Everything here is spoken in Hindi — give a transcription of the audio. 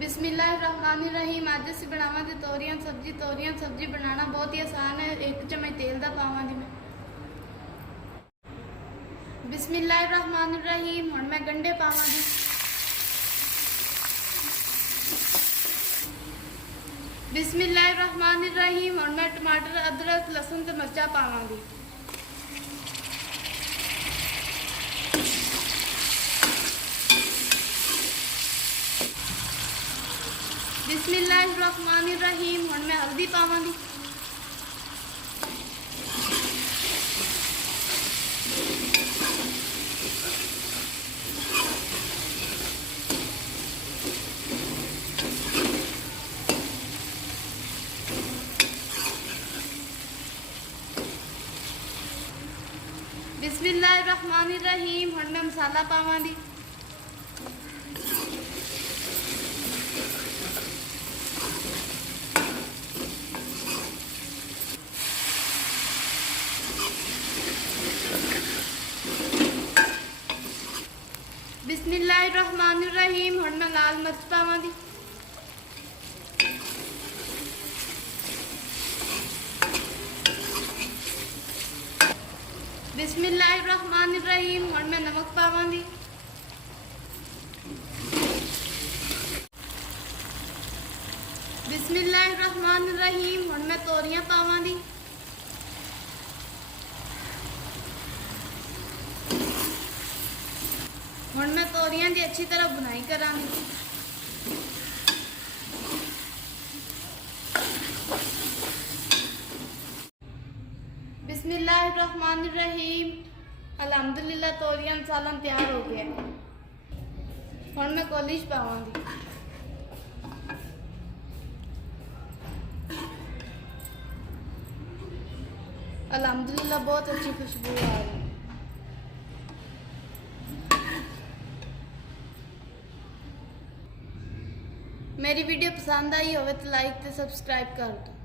बिस्मिल्लाहिर्रहमानिर्रहीम। अज असीं बनावांगे तोरियां सब्जी। तोरियां सब्जी बनाना बहुत ही आसान है। एक चम्मच तेल दा पावांगी मैं। बिस्मिल्लाहिर्रहमानिर्रहीम। हुण मैं गंढे पावांगी। बिस्मिल्लाहिर्रहमानिर्रहीम। हुण मैं टमाटर, अदरक, लहसुन ते मिर्चा पावांगी। बिस्मिल्लाहिर्रहमानिर्रहीम। हुण मैं हल्दी पावांगी। बिस्मिल्लाहिर्रहमानिर्रहीम। हुण मैं मसाला पावांगी। बिस्मिल्लाहिर्रहमानिर्रहीम। हुण मैं लाल मिर्च पावांगी। बिस्मिल्लाहिर्रहमानिर्रहीम। हुण मैं नमक पावांगी। बिस्मिल्लाहिर्रहमानिर्रहीम। हुण मैं तोरियां पावांगी। हुण मैं तोरियां की अच्छी तरह बुनाई करांगी। बिस्मिल्लाहिर्रहमानिर्रहीम। अल्हम्दुलिल्लाह तोरियां सालन तैयार हो गया। हुण मैं कॉलिश पावांगी। अल्हम्दुलिल्लाह बहुत अच्छी खुशबू आ रही है। मेरी वीडियो पसंद आई हो तो लाइक ते सब्सक्राइब कर दो।